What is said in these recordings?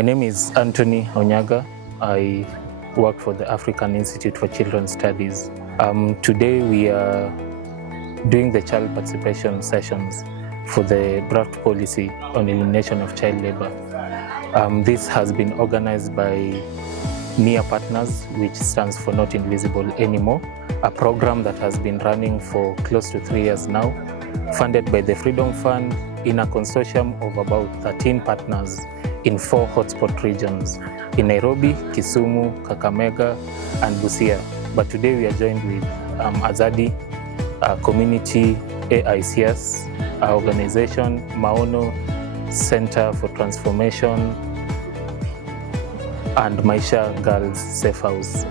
My name is Anthony Onyaga. I work for the African Institute for Children's Studies. Today we are doing the child participation sessions for the draft policy on elimination of child labor. This has been organized by NIA Partners, which stands for Not Invisible Anymore, a program that has been running for close to 3 years now, funded by the Freedom Fund in a consortium of about 13 partners in 4 hotspot regions, in Nairobi, Kisumu, Kakamega, and Busia. But today we are joined with Azadi Community, AICS, our organization, Maono Center for Transformation, and Maisha Girls Safe House.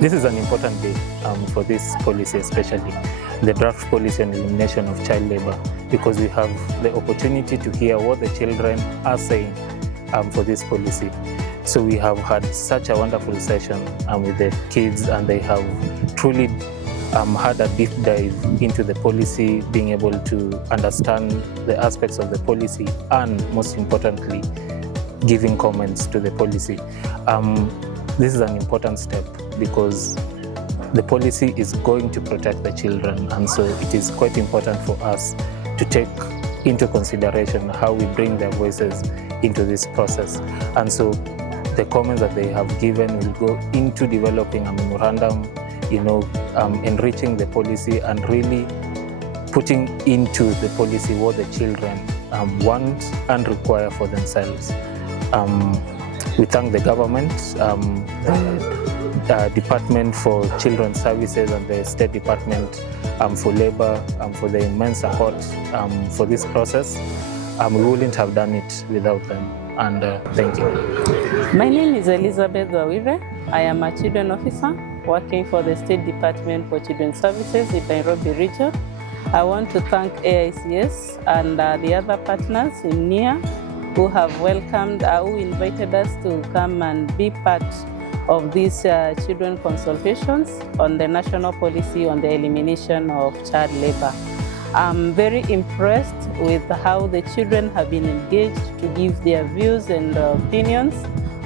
This is an important day for this policy, especially the draft policy on elimination of child labor, because we have the opportunity to hear what the children are saying for this policy. So we have had such a wonderful session with the kids, and they have truly had a deep dive into the policy, being able to understand the aspects of the policy, and most importantly, giving comments to the policy. This is an important step because the policy is going to protect the children, and so it is quite important for us to take into consideration how we bring their voices into this process. And so the comments that they have given will go into developing a memorandum, enriching the policy and really putting into the policy what the children want and require for themselves. We thank the government, the Department for Children's Services and the State Department for Labor for the immense support for this process. We wouldn't have done it without them, and thank you. My name is Elizabeth Zawire. I am a children officer working for the State Department for Children's Services in Nairobi region. I want to thank AICS and the other partners in NIA who have welcomed, who invited us to come and be part of these children consultations on the national policy on the elimination of child labor. I'm very impressed with how the children have been engaged to give their views and opinions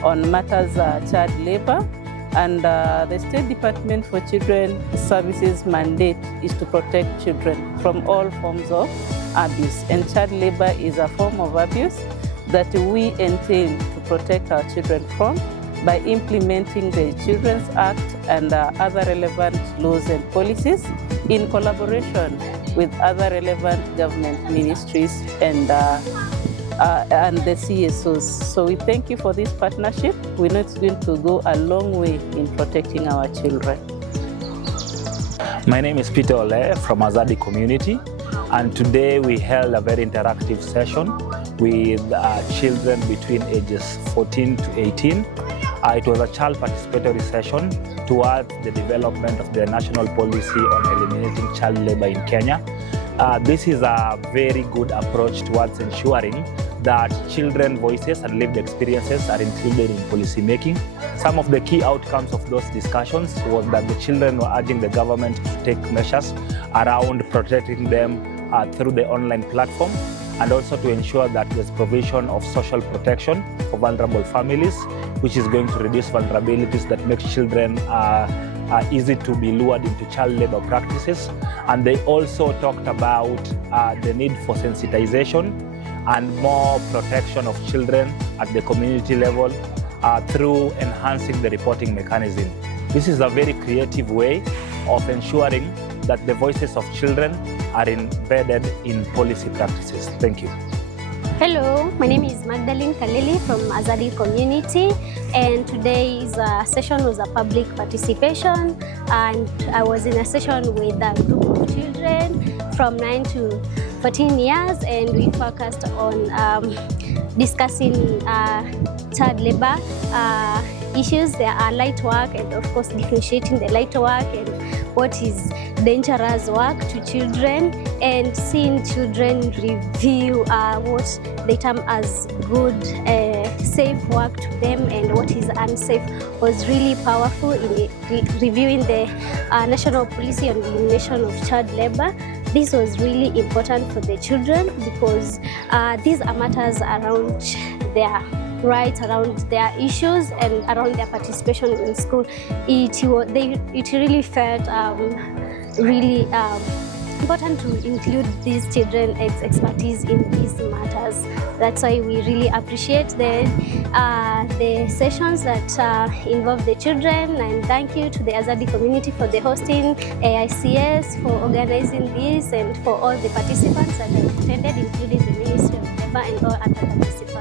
on matters child labor. And the State Department for Children's Services mandate is to protect children from all forms of abuse. And child labor is a form of abuse that we intend to protect our children from by implementing the Children's Act and other relevant laws and policies in collaboration with other relevant government ministries and the CSOs. So we thank you for this partnership. We know it's going to go a long way in protecting our children. My name is Peter Ole from Azadi Community, and today we held a very interactive session with children between ages 14 to 18. It was a child participatory session towards the development of the national policy on eliminating child labor in Kenya. This is a very good approach towards ensuring that children's voices and lived experiences are included in policy making. Some of the key outcomes of those discussions was that the children were urging the government to take measures around protecting them through the online platform, and also to ensure that there's provision of social protection for vulnerable families, which is going to reduce vulnerabilities that make children easy to be lured into child labor practices. And they also talked about the need for sensitization and more protection of children at the community level through enhancing the reporting mechanism. This is a very creative way of ensuring that the voices of children are embedded in policy practices. Thank you. Hello, my name is Magdalene Kaleli from Azadi Community, and today's session was a public participation, and I was in a session with a group of children from 9 to 14 years, and we focused on discussing child labor issues. There are light work, and of course differentiating the light work and what is dangerous work to children, and seeing children review what they term as good, safe work to them and what is unsafe was really powerful in reviewing the national policy on elimination of child labor. This was really important for the children because these are matters around their rights, around their issues, and around their participation in school. It really felt really important to include these children's expertise in these matters. That's why we really appreciate the sessions that involve the children, and thank you to the Azadi community for the hosting, AICS for organizing this, and for all the participants that have attended, including the Ministry of Labour and all other participants.